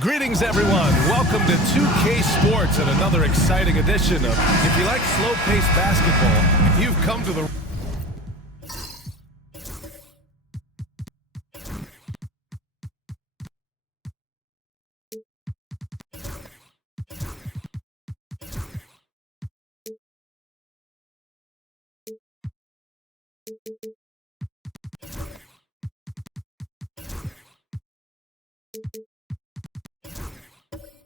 Greetings, everyone. Welcome to 2K Sports and another exciting edition of If you like slow-paced basketball, you've come to the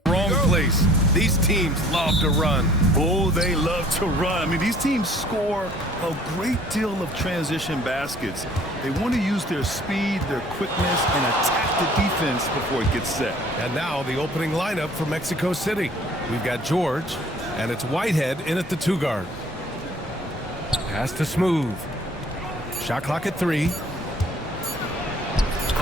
wrong place. These teams love to run. Oh, they love to run. I mean, these teams score a great deal of transition baskets. They want to use their speed, their quickness, and attack the defense before it gets set. And now the opening lineup for Mexico City. We've got George, and it's Whitehead in at the 2-guard. Pass to Smooth. Shot clock at 3.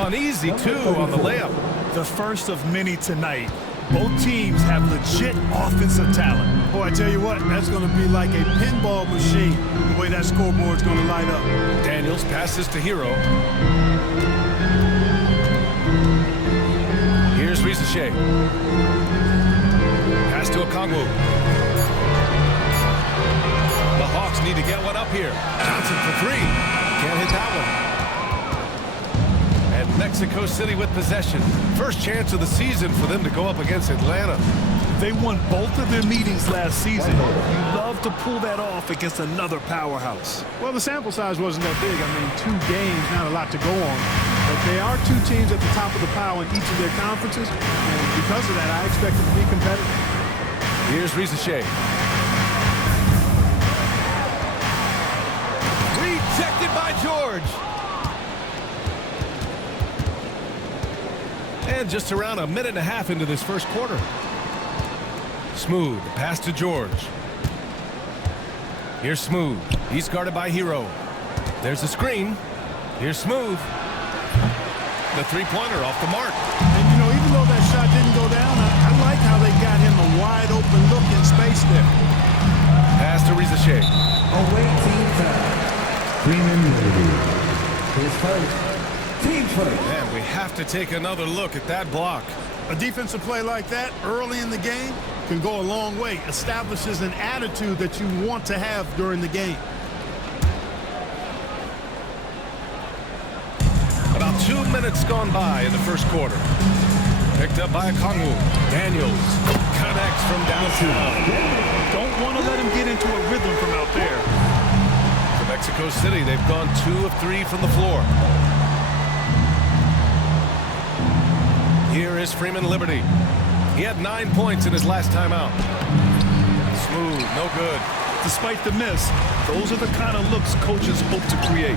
Uneasy, 2 on the layup. The first of many tonight. Both teams have legit offensive talent. Boy, I tell you what, that's going to be like a pinball machine, the way that scoreboard's going to light up. Daniels passes to Hero. Here's Rizeshe. Pass to Okongwu. The Hawks need to get one up here. Johnson for 3. Can't hit that one. And Mexico City with possession. First chance of the season for them to go up against Atlanta. They won both of their meetings last season. You love to pull that off against another powerhouse. Well, the sample size wasn't that big. I mean, 2 games, not a lot to go on. But they are 2 teams at the top of the pile in each of their conferences. And because of that, I expect them to be competitive. Here's Rizeshe. Rejected by George. And just around a minute and a half into this first quarter. Smooth, pass to George. Here's Smooth. He's guarded by Hero. There's a screen. Here's Smooth. The 3-pointer off the mark. And, you know, even though that shot didn't go down, I like how they got him a wide-open look in space there. Pass to Rizeshe. Away team foul. Freeman his first. Team first. Man, we have to take another look at that block. A defensive play like that early in the game can go a long way. Establishes an attitude that you want to have during the game. About 2 minutes gone by in the first quarter. Picked up by Okongwu. Daniels connects from downtown. Don't want to let him get into a rhythm from out there. For Mexico City, they've gone 2 of 3 from the floor. Here is Freeman Liberty. He had 9 points in his last time out. Smooth, no good. Despite the miss, those are the kind of looks coaches hope to create.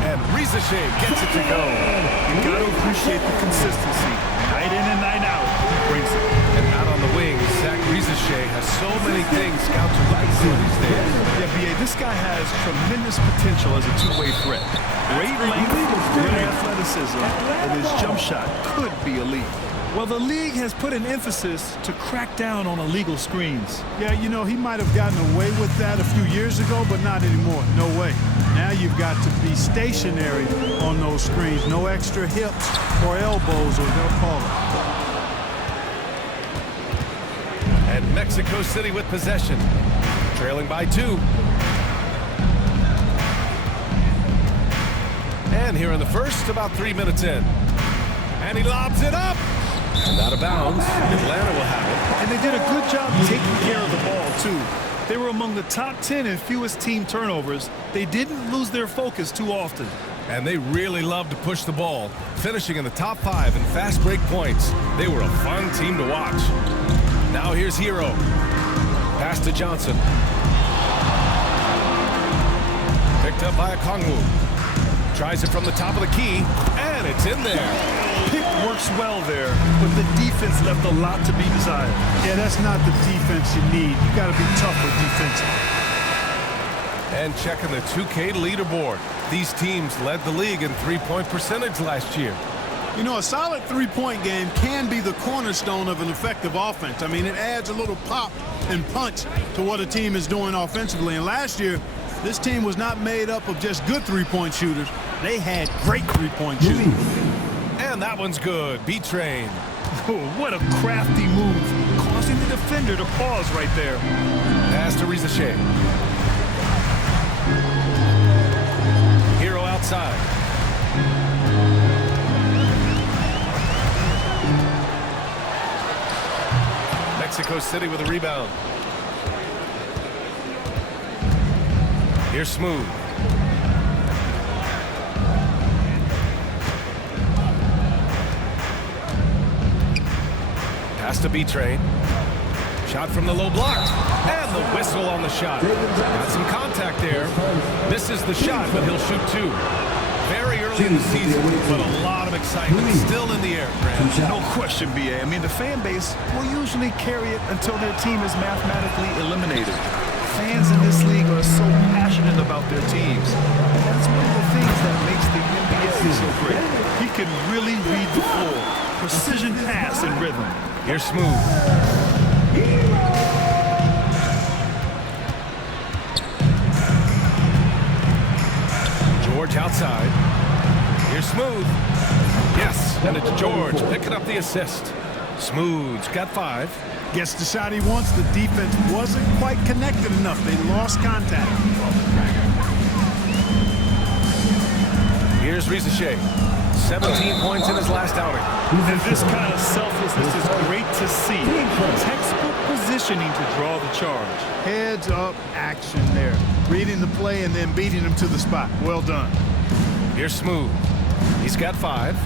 And Rizeshe gets it to go. You got to appreciate the consistency. Night in and night out, brings it. And out on the wing, Zach Rizeshe has so many things scouts are looking for these days. Yeah, B.A., this guy has tremendous potential as a two-way threat. Great length, good athleticism, and his jump shot could be elite. Well, the league has put an emphasis to crack down on illegal screens. Yeah, you know, he might have gotten away with that a few years ago, but not anymore. No way. Now you've got to be stationary on those screens. No extra hips or elbows, or they'll call it. And Mexico City with possession. Trailing by 2. And here in the first, about 3 minutes in. And he lobs it up. And out of bounds. Atlanta will have it. And they did a good job taking care of the ball, too. They were among the top 10 in fewest team turnovers. They didn't lose their focus too often. And they really love to push the ball, finishing in the top 5 in fast break points. They were a fun team to watch. Now here's Hero. Pass to Johnson. Picked up by Okongwu. Tries it from the top of the key, and it's in there. Pick works well there, but the defense left a lot to be desired. Yeah, that's not the defense you need. You got to be tougher defensively. And checking the 2K leaderboard. These teams led the league in three-point percentage last year. You know, a solid three-point game can be the cornerstone of an effective offense. I mean, it adds a little pop and punch to what a team is doing offensively. And last year, this team was not made up of just good three-point shooters. They had great three-point shooters. And that one's good. B-Train. Oh, what a crafty move, causing the defender to pause right there. Pass to Rizashay. Hero outside. Mexico City with a rebound. Here's Smooth. Pass to B-Train. Shot from the low block. And the whistle on the shot. Got some contact there. Misses the shot, but he'll shoot two. Very early in the season, but a lot of excitement still in the air, Grant. No question, B.A. I mean, the fan base will usually carry it until their team is mathematically eliminated. Fans in this league are so passionate about their teams. And that's one of the things that makes the NBA so great. He can really read the floor. Precision pass and rhythm. Here's Smooth. George outside. Here's Smooth. Yes, and it's George picking up the assist. Smooth's got 5. Gets the shot he wants. The defense wasn't quite connected enough. They lost contact. Here's Rizashay. 17 points in his last outing. And this kind of selflessness is great to see. Textbook positioning to draw the charge. Heads up action there. Reading the play and then beating him to the spot. Well done. Here's Smooth. He's got 5.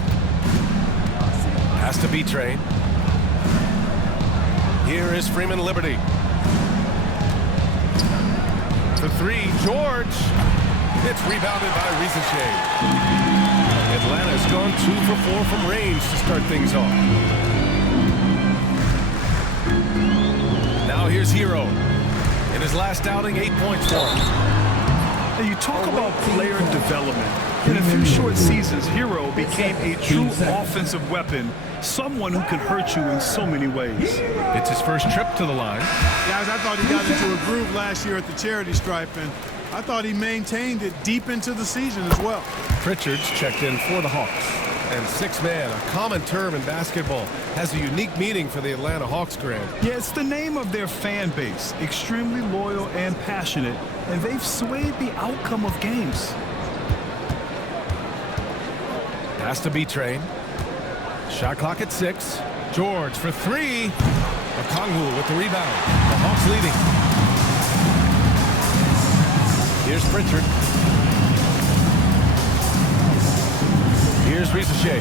Pass to B-Train. Here is Freeman Liberty. The 3, George. It's rebounded by Rizashay. Atlanta's gone 2 for 4 from range to start things off. Now here's Hero. In his last outing, 8 points for him. Now you talk about player development. In a few short seasons, Hero became a true offensive weapon, someone who can hurt you in so many ways. It's his first trip to the line. Guys, I thought he got into a groove last year at the charity stripe, and I thought he maintained it deep into the season as well. Pritchard's checked in for the Hawks. And 6-man, a common term in basketball, has a unique meaning for the Atlanta Hawks, Grant. Yeah, it's the name of their fan base. Extremely loyal and passionate, and they've swayed the outcome of games. Pass to B-Train. Shot clock at 6. George for 3. Okongwu with the rebound. The Hawks leading. Here's Pritchard. Here's Rizashay.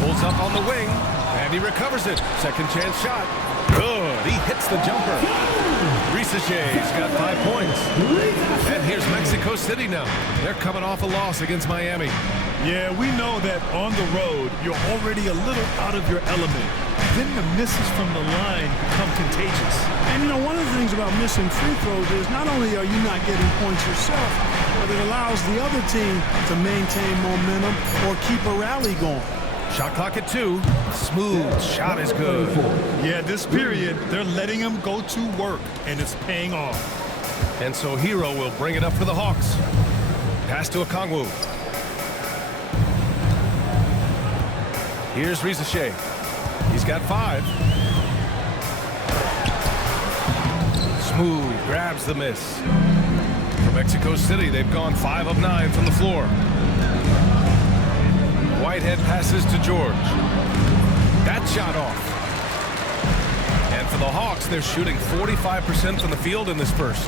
Pulls up on the wing, and he recovers it. Second chance shot. Good. He hits the jumper. Rizashay's got 5 points. And here's Mexico City now. They're coming off a loss against Miami. Yeah, we know that on the road, you're already a little out of your element. Then the misses from the line become contagious. And, you know, one of the things about missing free throws is not only are you not getting points yourself, but it allows the other team to maintain momentum or keep a rally going. Shot clock at 2. Smooth shot is good. Yeah, this period, they're letting him go to work, and it's paying off. And so Hero will bring it up for the Hawks. Pass to Okongwu. Here's Rizashay. He's got 5. Smooth grabs the miss. For Mexico City, they've gone 5 of 9 from the floor. Whitehead passes to George. That shot off. And for the Hawks, they're shooting 45% from the field in this first.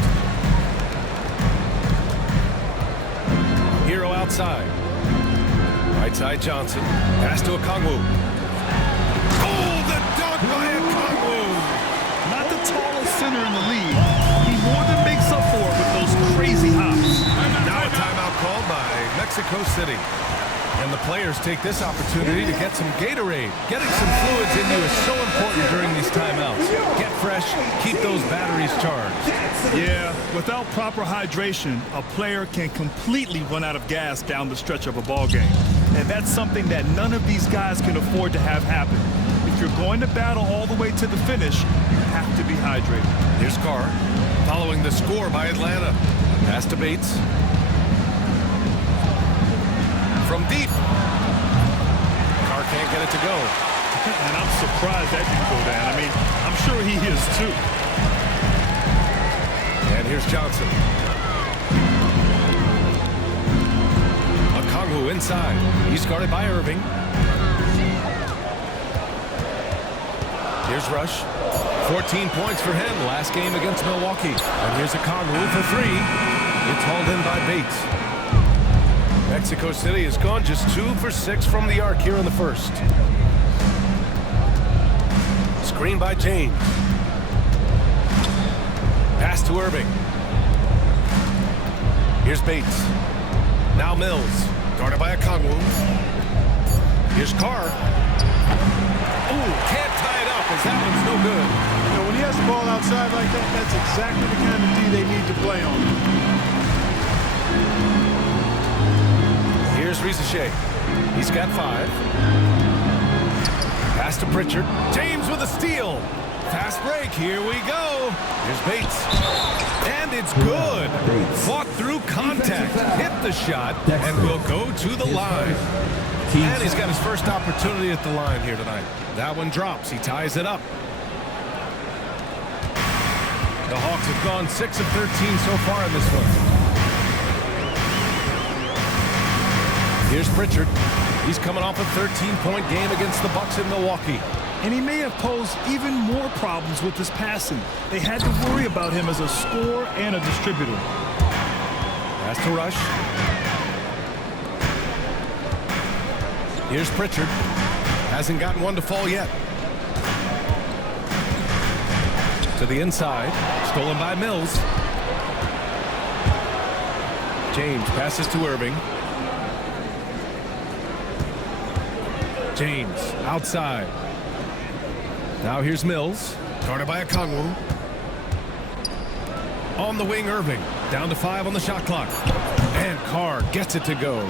Hero outside. Right side Johnson. Pass to Okongwu. Oh, the dunk by Okongwu! Not the tallest center in the league. He more than makes up for it with those crazy hops. Now a timeout called by Mexico City. And the players take this opportunity to get some Gatorade. Getting some fluids in you is so important during these timeouts. Get fresh, keep those batteries charged. Yeah, without proper hydration, a player can completely run out of gas down the stretch of a ball game. And that's something that none of these guys can afford to have happen. If you're going to battle all the way to the finish, you have to be hydrated. Here's Carr, following the score by Atlanta. Pass to Bates. from deep. Carr can't get it to go. And I'm surprised that didn't go down. I mean, I'm sure he is too. And here's Johnson. Okongwu inside. He's guarded by Irving. Here's Rush. 14 points for him last game against Milwaukee. And here's Okongwu for three. It's hauled in by Bates. Mexico City has gone just 2 for 6 from the arc here in the first. Screen by James. Pass to Irving. Here's Bates. Now Mills. Guarded by Okongwu. Here's Carr. Ooh, can't tie it up as that one's no good. You know, when he has the ball outside like that, that's exactly the kind of D they need to play on. Here's Ricochet. He's got 5. Pass to Pritchard. James with a steal. Fast break. Here we go. Here's Bates. And it's good. Fought through contact. Hit the shot. And will go to the line. And he's got his first opportunity at the line here tonight. That one drops. He ties it up. The Hawks have gone 6 of 13 so far in this one. Here's Pritchard. He's coming off a 13-point game against the Bucks in Milwaukee. And he may have posed even more problems with his passing. They had to worry about him as a scorer and a distributor. Pass to Rush. Here's Pritchard. Hasn't gotten one to fall yet. To the inside. Stolen by Mills. James passes to Irving. James outside. Now here's Mills. Guarded by Okongwu. On the wing, Irving. Down to 5 on the shot clock. And Carr gets it to go.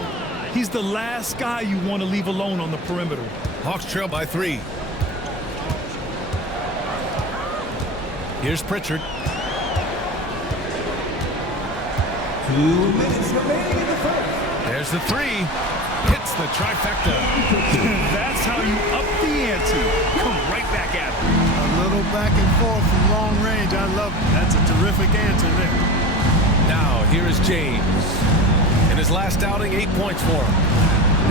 He's the last guy you want to leave alone on the perimeter. Hawks trail by 3. Here's Pritchard. 2 minutes remaining in the first. There's the 3. Hits the trifecta. That's how you up the ante. Come right back at him. A little back and forth from long range. I love it. That's a terrific answer there. Now, here is James. In his last outing, 8 points for him.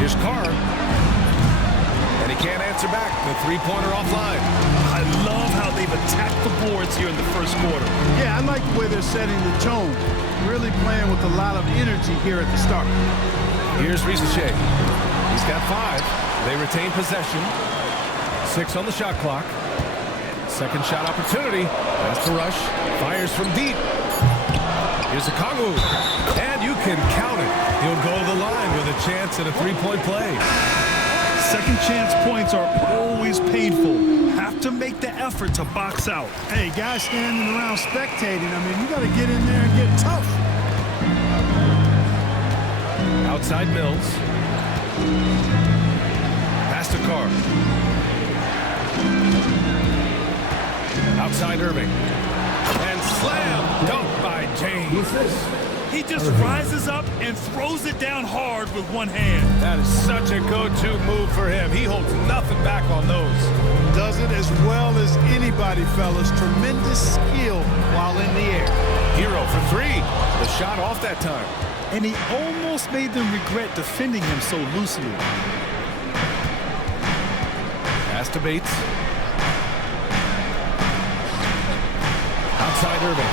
Here's Carr. And he can't answer back. The three-pointer offline. I love how they've attacked the boards here in the first quarter. Yeah, I like the way they're setting the tone. Really playing with a lot of energy here at the start. Here's Ricochet. He's got 5. They retain possession. 6 on the shot clock. Second shot opportunity. Pass to Rush. Fires from deep. Here's Okongwu. And you can count it. He'll go to the line with a chance at a three-point play. Second chance points are always painful. Have to make the effort to box out. Hey, guys standing around spectating, I mean, you got to get in there and get tough. Outside Mills. Pass to Carr. Outside Irving. And slam dunk by James. He just rises up and throws it down hard with one hand. That is such a go-to move for him. He holds nothing back on those. Does it as well as anybody, fellas. Tremendous skill while in the air. Hero for 3. The shot off that time. And he almost made them regret defending him so loosely. Pass to Bates. Outside Irving.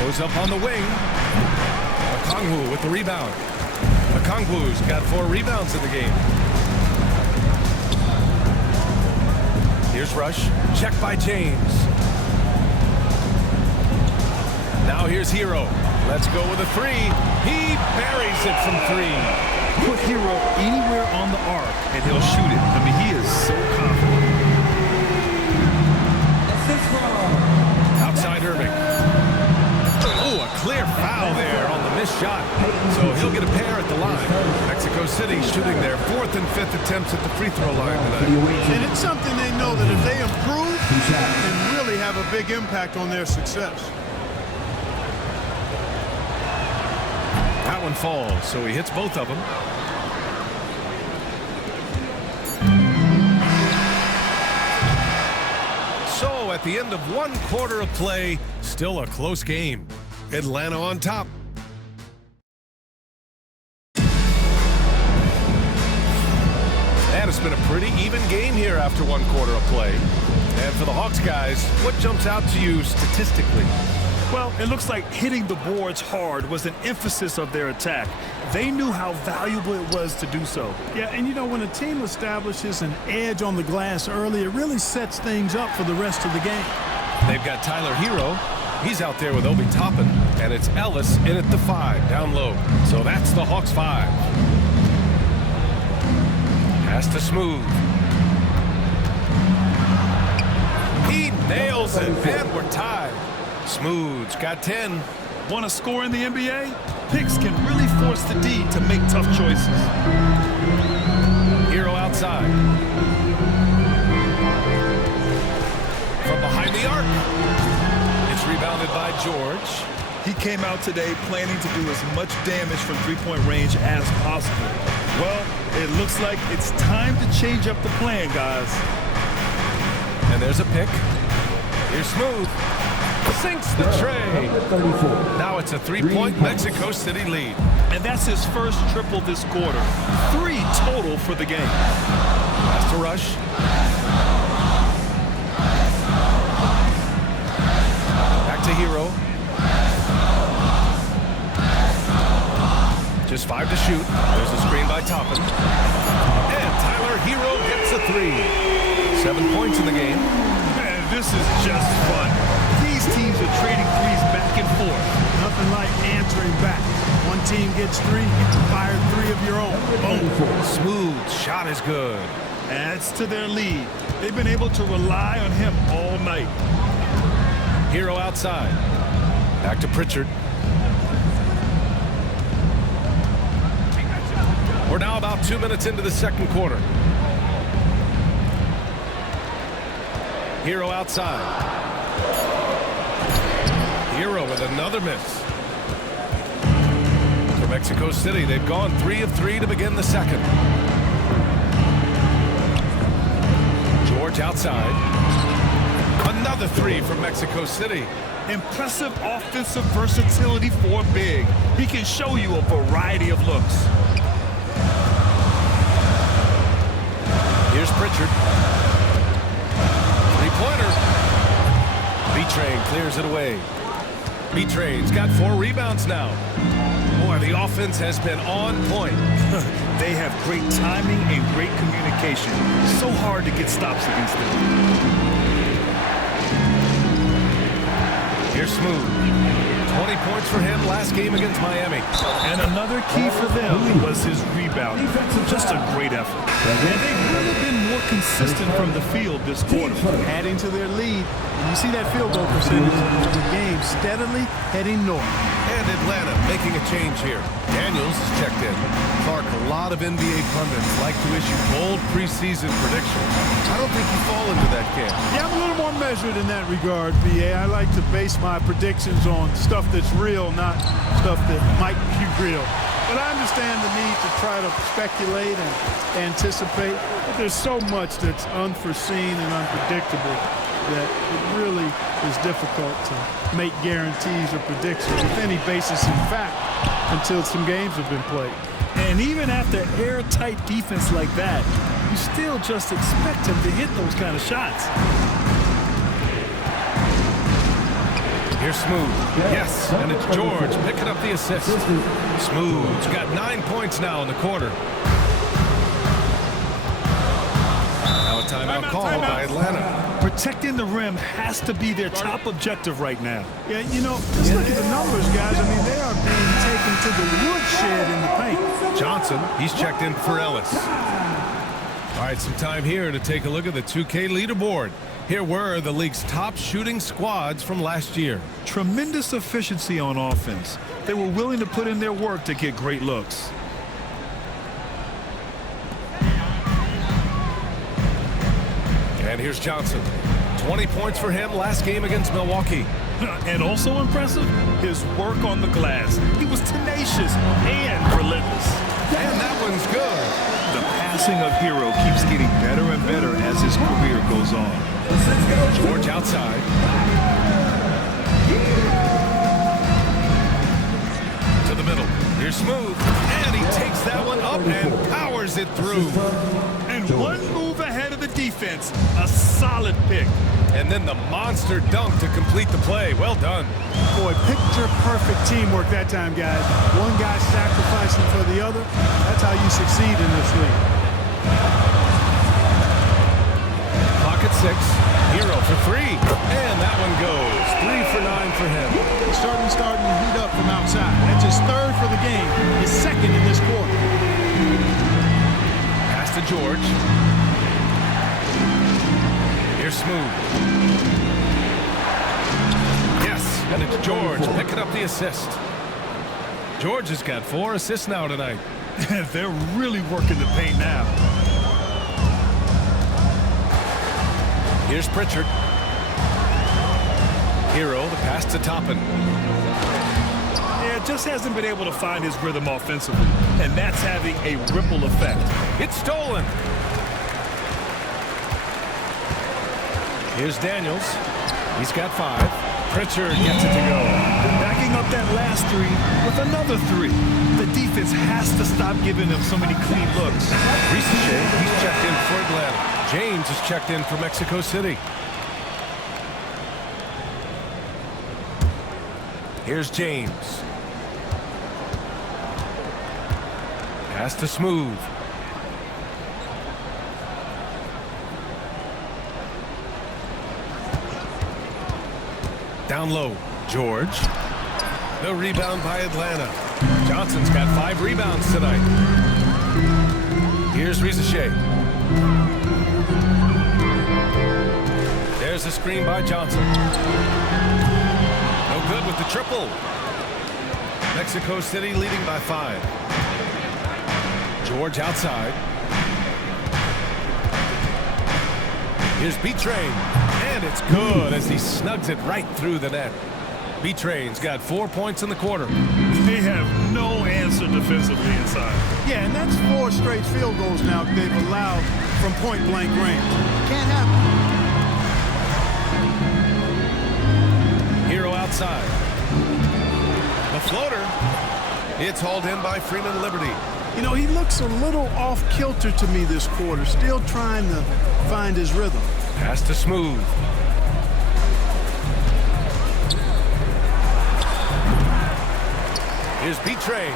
Goes up on the wing. Okongwu with the rebound. Okongwu's got 4 rebounds in the game. Here's Rush. Check by James. Now here's Hero. Let's go with a 3. He buries it from 3. Put Hero anywhere on the arc and he'll shoot it. I mean, he is so confident. Outside Irving. Oh, a clear foul there on the missed shot. So he'll get a pair at the line. Mexico City shooting their 4th and 5th attempts at the free throw line tonight. And it's something they know that if they improve, it can really have a big impact on their success. That one falls, so he hits both of them. So at the end of 1 quarter of play, still a close game. Atlanta on top. And it's been a pretty even game here after 1 quarter of play. And for the Hawks guys, what jumps out to you statistically? Well, it looks like hitting the boards hard was an emphasis of their attack. They knew how valuable it was to do so. Yeah, and you know, when a team establishes an edge on the glass early, it really sets things up for the rest of the game. They've got Tyler Hero. He's out there with Obi Toppin, and it's Ellis in at the 5, down low. So that's the Hawks 5. Pass to Smooth. He nails it, and we're tied. Smooth's got 10. Want to score in the NBA? Picks can really force the D to make tough choices. Hero outside. From behind the arc. It's rebounded by George. He came out today planning to do as much damage from three-point range as possible. Well, it looks like it's time to change up the plan, guys. And there's a pick. Here's Smooth. Sinks the tray. Now it's a 3-point Mexico City lead. And that's his first triple this quarter. 3 total for the game. Has to rush. Back to Hero. Just 5 to shoot. There's a screen by Toppin. And Tyler Hero gets a 3. 7 points in the game. Man, this is just fun. These teams are trading threes back and forth. Nothing like answering back. One team gets 3, you can fire 3 of your own. Boom. Smooth shot is good. Adds to their lead. They've been able to rely on him all night. Hero outside. Back to Pritchard. We're now about 2 minutes into the second quarter. Hero outside. Hero with another miss. For Mexico City, they've gone 3 of 3 to begin the second. George outside. Another 3 from Mexico City. Impressive offensive versatility for a big. He can show you a variety of looks. Here's Pritchard. 3-pointer. B-Train clears it away. B-Train's got 4 rebounds now. Boy, the offense has been on point. They have great timing and great communication. So hard to get stops against them. Here's Smooth. 20 points for him last game against Miami. And another key for them was his rebounding. Just a great effort. And they've really been more consistent from the field this quarter. Adding to their lead. And you see that field goal percentage. The game steadily heading north. And Atlanta making a change here. Daniels is checked in. Clark, a lot of NBA pundits like to issue bold preseason predictions. I don't think you fall into that camp. Yeah, I'm a little more measured in that regard, BA. I like to base my predictions on stuff that's real, not stuff that might be real. But I understand the need to try to speculate and anticipate. But there's so much that's unforeseen and unpredictable that it really is difficult to make guarantees or predictions with any basis in fact until some games have been played. And even after airtight defense like that, you still just expect him to hit those kind of shots. Here's Smooth. Yes, and it's George picking up the assist. Smooth's got 9 points now in the quarter. Now a timeout call by Atlanta. Protecting the rim has to be their top objective right now. Yeah, you know, just look at the numbers, guys. I mean, they are being taken to the woodshed in the paint. Johnson, he's checked in for Ellis. All right, some time here to take a look at the 2K leaderboard. Here were the league's top shooting squads from last year. Tremendous efficiency on offense. They were willing to put in their work to get great looks. And here's Johnson. 20 points for him last game against Milwaukee. And also impressive, his work on the glass. He was tenacious and passing of Hero keeps getting better and better as his career goes on. George outside. To the middle. Here's Smooth. And he takes that one up and powers it through. And one move ahead of the defense. A solid pick. And then the monster dunk to complete the play. Well done. Boy, picture-perfect teamwork that time, guys. One guy sacrificing for the other. That's how you succeed in this league. Clock at 6. Hero for 3. And that one goes. 3 for 9 for him. He's starting to heat up from outside. That's his third for the game. His second in this quarter. Pass to George. Here's Smooth. Yes, and it's George picking up the assist. George has got 4 assists now tonight. They're really working the paint now. Here's Pritchard. Hero, the pass to Toppin. Yeah, just hasn't been able to find his rhythm offensively, and that's having a ripple effect. It's stolen. Here's Daniels. He's got 5. Pritchard gets it to go. Backing up that last 3 with another 3. The defense has to stop giving them so many clean looks. Ricochet, he's checked in for Atlanta. James is checked in for Mexico City. Here's James. Pass to Smooth. Down low, George. No rebound by Atlanta. Johnson's got 5 rebounds tonight. Here's Ricochet. There's a screen by Johnson. No good with the triple. Mexico City leading by 5. George outside. Here's B-Train. And it's good as he snugs it right through the net. B-Train's got 4 points in the quarter. They have no answer defensively inside. Yeah, and that's 4 straight field goals now they've allowed from point-blank range. Can't happen. Hero outside. The floater. It's hauled in by Freeman Liberty. You know, he looks a little off-kilter to me this quarter, still trying to find his rhythm. Pass to Smooth. Here's B-Train.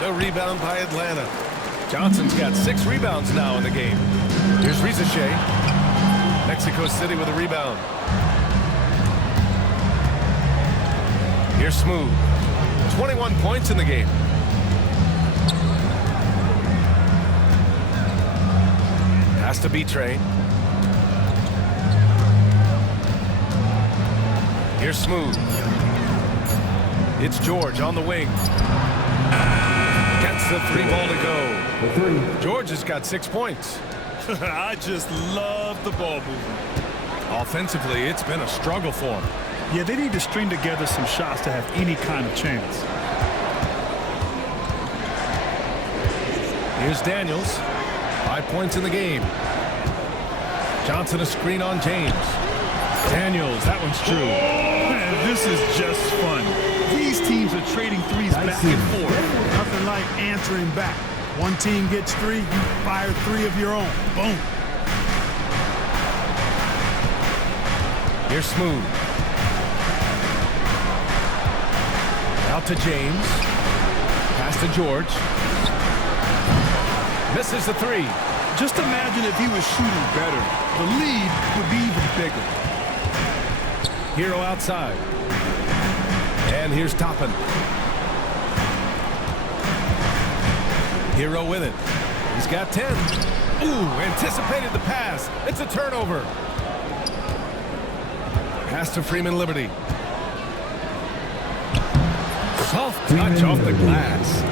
No rebound by Atlanta. Johnson's got 6 rebounds now in the game. Here's Ricochet. Mexico City with a rebound. Here's Smooth. 21 points in the game. Pass to B-Train. Here's Smooth. It's George on the wing. Gets the 3 ball to go. George has got 6 points. I just love the ball movement. Offensively, it's been a struggle for him. Yeah, they need to string together some shots to have any kind of chance. Here's Daniels. 5 points in the game. Johnson a screen on James. Daniels, that one's true. Man, this is just fun. These teams are trading threes back and forth. Nothing like answering back. One team gets 3, you fire 3 of your own. Boom. Here's Smooth. Out to James. Pass to George. Misses the 3. Just imagine if he was shooting better. The lead would be even bigger. Hero outside. And here's Toppin. Hero with it. He's got 10. Ooh, anticipated the pass. It's a turnover. Pass to Freeman Liberty. Soft touch off the glass.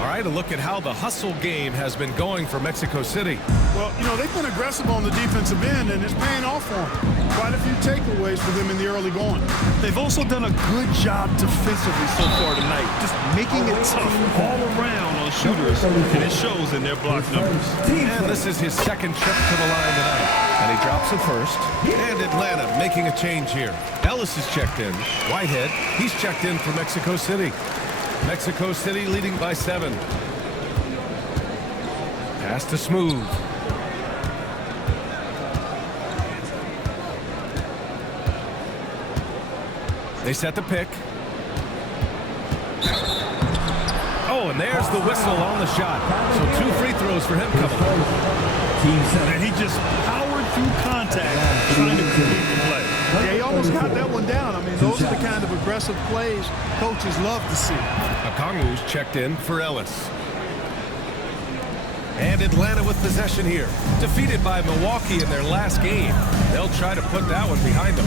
All right, a look at how the hustle game has been going for Mexico City. Well, you know, they've been aggressive on the defensive end, and it's paying off for them. Quite a few takeaways for them in the early going. They've also done a good job defensively so far tonight, just making it tough all around on shooters, and it shows in their block numbers. And this is his second trip to the line tonight. And he drops it first. And Atlanta making a change here. Ellis is checked in. Whitehead, he's checked in for Mexico City. Mexico City leading by 7. Pass to Smooth. They set the pick. Oh, and there's the whistle on the shot. So 2 free throws for him coming up. And he just powered through contact trying to complete the play. Yeah, he almost got that one down. I mean, those are the kind of aggressive plays coaches love to see. Okongwu's checked in for Ellis. And Atlanta with possession here. Defeated by Milwaukee in their last game. They'll try to put that one behind them.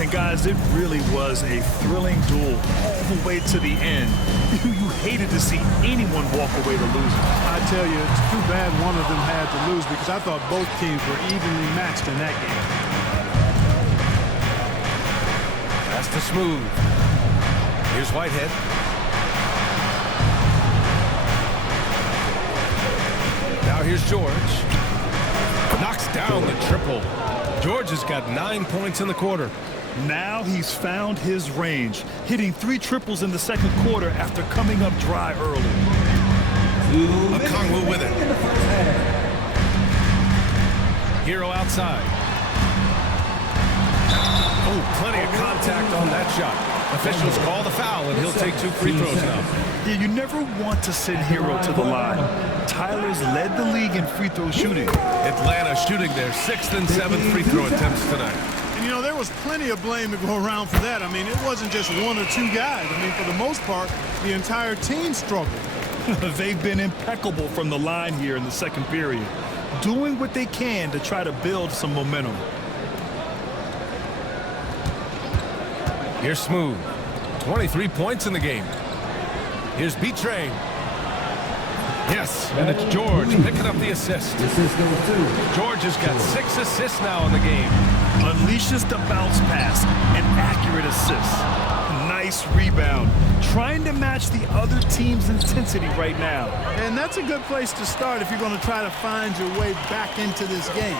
And guys, it really was a thrilling duel all the way to the end. You hated to see anyone walk away the loser. I tell you, it's too bad one of them had to lose because I thought both teams were evenly matched in that game. Pass to Smooth. Here's Whitehead. Now here's George. Knocks down the triple. George has got 9 points in the quarter. Now he's found his range, hitting 3 triples in the second quarter after coming up dry early. Okongwu with it. Hero outside. Oh, plenty of contact on that shot. Officials call the foul, and he'll take 2 free throws now. Yeah, you never want to send Hero to the line. Tyler's led the league in free throw shooting. Atlanta shooting their 6th and 7th free throw attempts tonight. And, you know, there was plenty of blame to go around for that. I mean, it wasn't just 1 or 2 guys. I mean, for the most part, the entire team struggled. They've been impeccable from the line here in the second period, doing what they can to try to build some momentum. Here's Smooth. 23 points in the game. Here's B-Train. Yes, and it's George picking up the assist. George has got 6 assists now in the game. Unleashes the bounce pass, an accurate assist. Nice rebound, trying to match the other team's intensity right now. And that's a good place to start if you're going to try to find your way back into this game.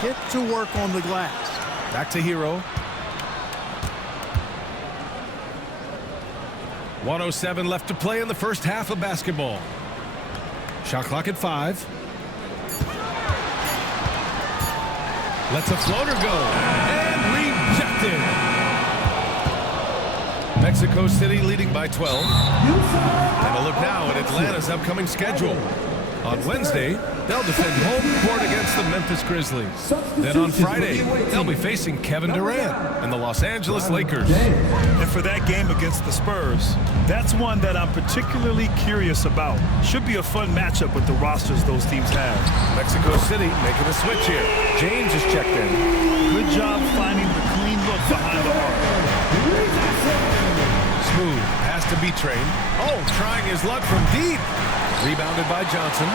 Get to work on the glass. Back to Hero. 1:07 left to play in the first half of basketball. Shot clock at 5. Lets a floater go. And rejected. Mexico City leading by 12. And a look now at Atlanta's upcoming schedule. On Wednesday, they'll defend home court against the Memphis Grizzlies. Then on Friday, they'll be facing Kevin Durant and the Los Angeles Lakers. And for that game against the Spurs, that's one that I'm particularly curious about. Should be a fun matchup with the rosters those teams have. Mexico City making a switch here. James is checked in. Good job finding the clean look behind the arc. Smooth pass to B-Train. Oh, trying his luck from deep. Rebounded by Johnson.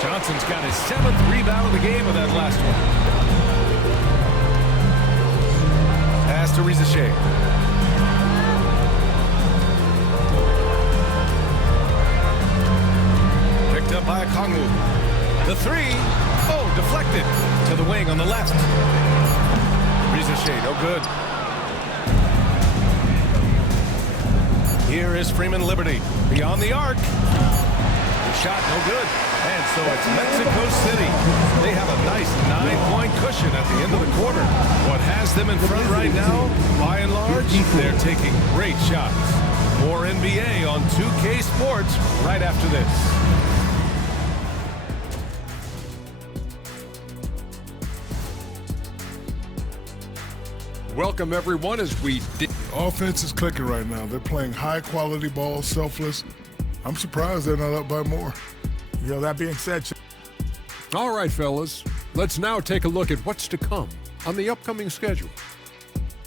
Johnson's got his 7th rebound of the game with that last one. Pass to Rizachet. Picked up by Okongwu. The 3. Oh, deflected to the wing on the left. Rizachet, no good. Here is Freeman Liberty. Beyond the arc. The shot no good. And so it's Mexico City. They have a nice 9-point cushion at the end of the quarter. What has them in front right now, by and large, they're taking great shots. More NBA on 2K Sports right after this. Welcome, everyone, as we did. Offense is clicking right now. They're playing high-quality ball, selfless. I'm surprised they're not up by more. You know, that being said, All right, fellas, let's now take a look at what's to come on the upcoming schedule.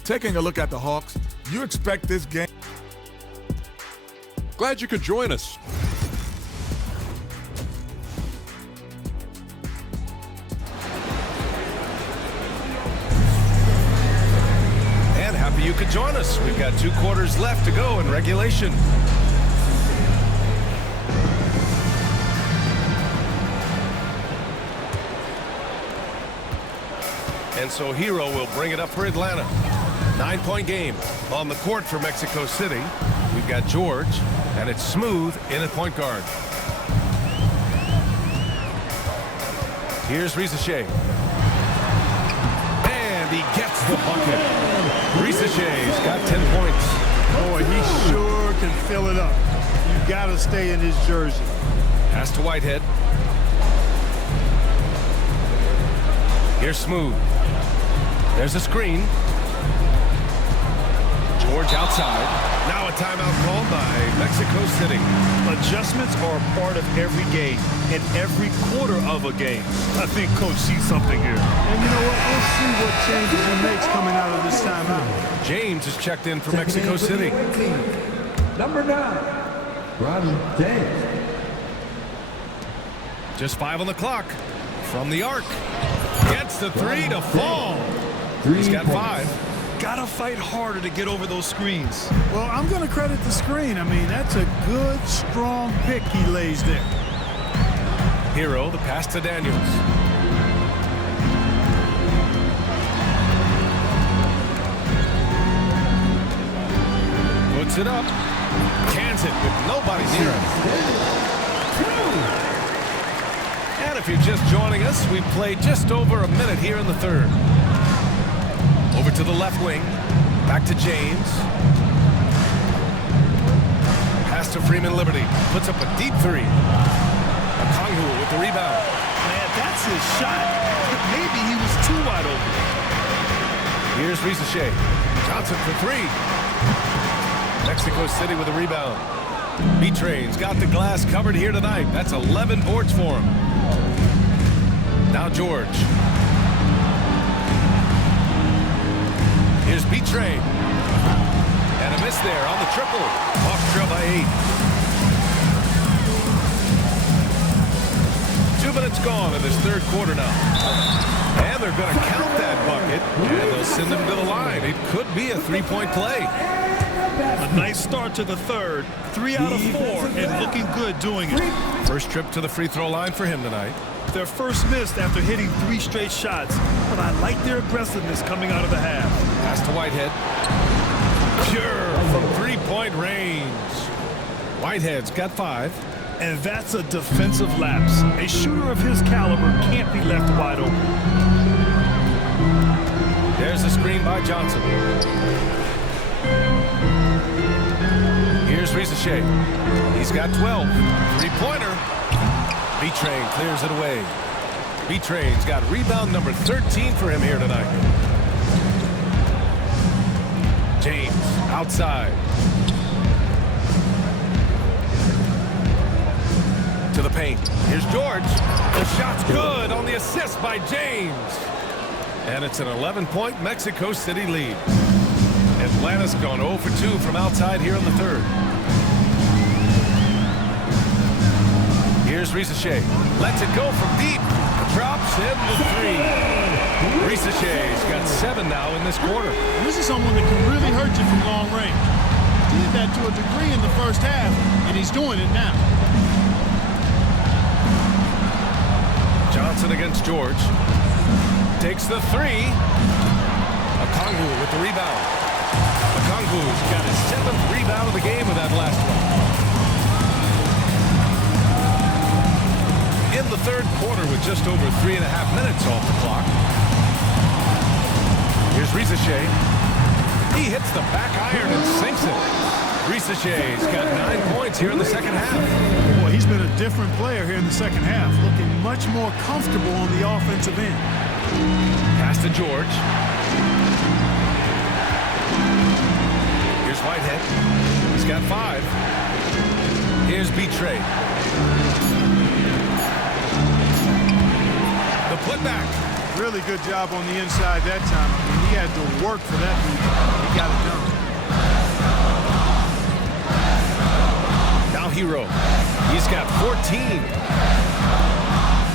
Taking a look at the Hawks, you expect this game. Glad you could join us. And happy you could join us. We've got 2 quarters left to go in regulation. And so Hero will bring it up for Atlanta. 9-point game on the court for Mexico City. We've got George, and it's Smooth in at point guard. Here's Risacher. And he gets the bucket. Risacher's got 10 points. Boy, he sure can fill it up. You got to stay in his jersey. Pass to Whitehead. Here's Smooth. There's a screen. George outside. Now a timeout called by Mexico City. Adjustments are a part of every game and every quarter of a game. I think Coach sees something here. And you know what? We'll see what changes he makes coming out of this timeout. James is checked in for Mexico City. Number 9, Ron James. Just 5 on the clock. From the arc. Gets the 3 to fall. He's got 5. Gotta fight harder to get over those screens. Well, I'm going to credit the screen. I mean, that's a good, strong pick he lays there. Hero, the pass to Daniels. Puts it up. Cans it with nobody near him. And if you're just joining us, we've played just over a minute here in the third. Over to the left wing. Back to James. Pass to Freeman Liberty. Puts up a deep 3. Okongwu with the rebound. Man, that's his shot. Maybe he was too wide open. Here's Risacher. Johnson for 3. Mexico City with a rebound. B-Train's got the glass covered here tonight. That's 11 boards for him. Now George. Here's B-Train. And a miss there on the triple. Off trail by 8. 2 minutes gone in this third quarter now. And they're going to count that bucket. And they'll send him to the line. It could be a 3-point play. A nice start to the third. 3 out of 4 and looking good doing it. First trip to the free throw line for him tonight. Their first missed after hitting 3 straight shots, but I like their aggressiveness coming out of the half. Pass to Whitehead. Pure from 3-point range. Whitehead's got 5. And that's a defensive lapse. A shooter of his caliber can't be left wide open. There's a screen by Johnson. Here's Risacher. He's got 12. 3-pointer. B-Train clears it away. B-Train's got rebound number 13 for him here tonight. James outside. To the paint. Here's George. The shot's good on the assist by James. And it's an 11-point Mexico City lead. Atlanta's gone 0 for 2 from outside here in the third. Here's Risacher. Lets it go from deep. Drops in the 3. Risacher's got 7 now in this quarter. This is someone that can really hurt you from long range. He did that to a degree in the first half, and he's doing it now. Johnson against George. Takes the 3. Okongwu with the rebound. Okongwu's got his 7th rebound of the game with that last one. In the third quarter with just over 3.5 minutes off the clock. Here's Risacher. He hits the back iron and sinks it. Risacher's got 9 points here in the second half. Boy, he's been a different player here in the second half, looking much more comfortable on the offensive end. Pass to George. Here's Whitehead. He's got 5. Here's B-Train. The putback. Really good job on the inside that time. I mean, he had to work for that rebound. He got it done. Now Hero. He's got 14.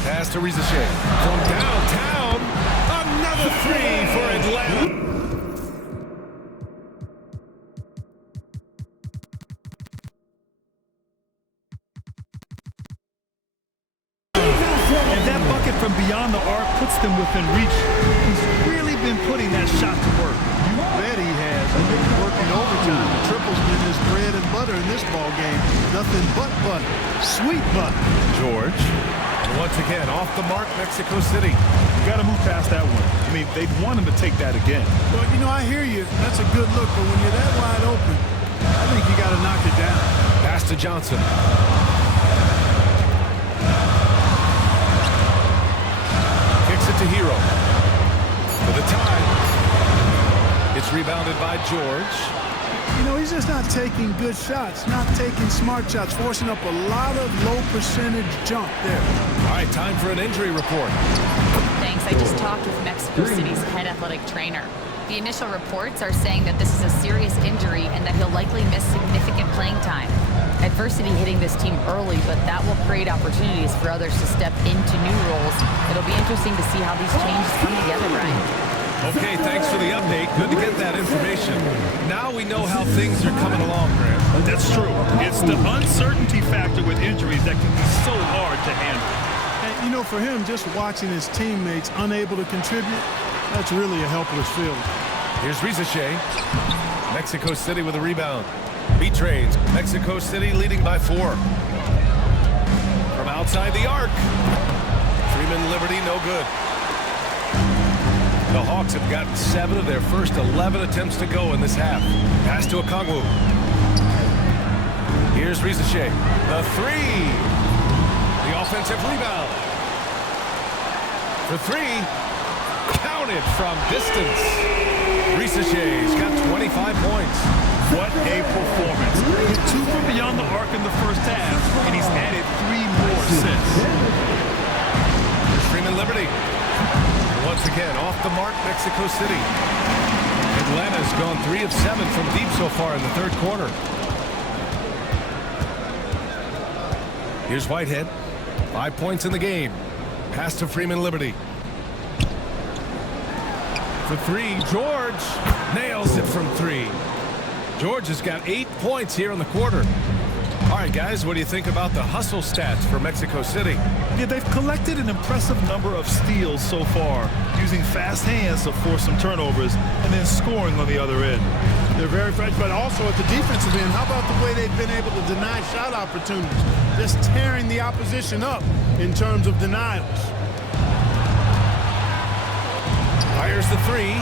Pass to Risacher. From downtown, another 3 for Atlanta. And that bucket from beyond the arc puts them within reach. He's really been putting that shot to work. You bet he has. He's been working overtime. The triple's been his bread and butter in this ball game. Nothing but butter. Sweet butter. George. And once again, off the mark, Mexico City. You got to move past that one. I mean, they'd want him to take that again. Well, you know, I hear you. That's a good look, but when you're that wide open, I think you got to knock it down. Pass to Johnson. Kicks it to Hero. For the tie. It's rebounded by George. You know, he's just not taking good shots, not taking smart shots, forcing up a lot of low percentage jump there. All right, time for an injury report. Thanks. I just talked with Mexico City's head athletic trainer. The initial reports are saying that this is a serious injury and that he'll likely miss significant playing time. Adversity hitting this team early, but that will create opportunities for others to step into new roles. It'll be interesting to see how these changes come together, Brian. Okay, thanks for the update. Good to get that information. Now we know how things are coming along, Grant. That's true. It's the uncertainty factor with injuries that can be so hard to handle. And, you know, for him, just watching his teammates unable to contribute, that's really a helpless feeling. Here's Rizichet. Mexico City with a rebound. B-Trains. Mexico City leading by 4. From outside the arc. Freeman Liberty, no good. The Hawks have gotten 7 of their first 11 attempts to go in this half. Pass to Okongwu. Here's Rizichet. The 3. The offensive rebound. For 3. Counted from distance. Rizichet's got 25 points. What a performance. Hit 2 from beyond the arc in the first half, and he's added 3 more since. Here's Freeman Liberty. Once again, off the mark, Mexico City. Atlanta's gone 3 of 7 from deep so far in the third quarter. Here's Whitehead. 5 points in the game. Pass to Freeman Liberty. For 3, George nails it from 3. George has got 8 points here in the quarter. All right, guys, what do you think about the hustle stats for Mexico City? Yeah, they've collected an impressive number of steals so far, using fast hands to force some turnovers and then scoring on the other end. They're very fresh, but also at the defensive end, how about the way they've been able to deny shot opportunities? Just tearing the opposition up in terms of denials. Fires the 3.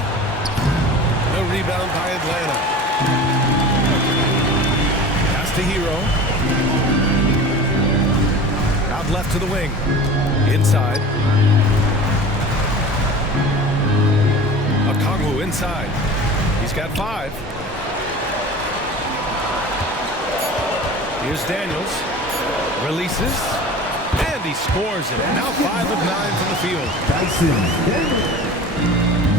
No rebound by Atlanta. Pass to Hero. Out left to the wing. Inside. Okongwu inside. He's got 5. Here's Daniels. Releases. And he scores it. Now 5 of 9 from the field.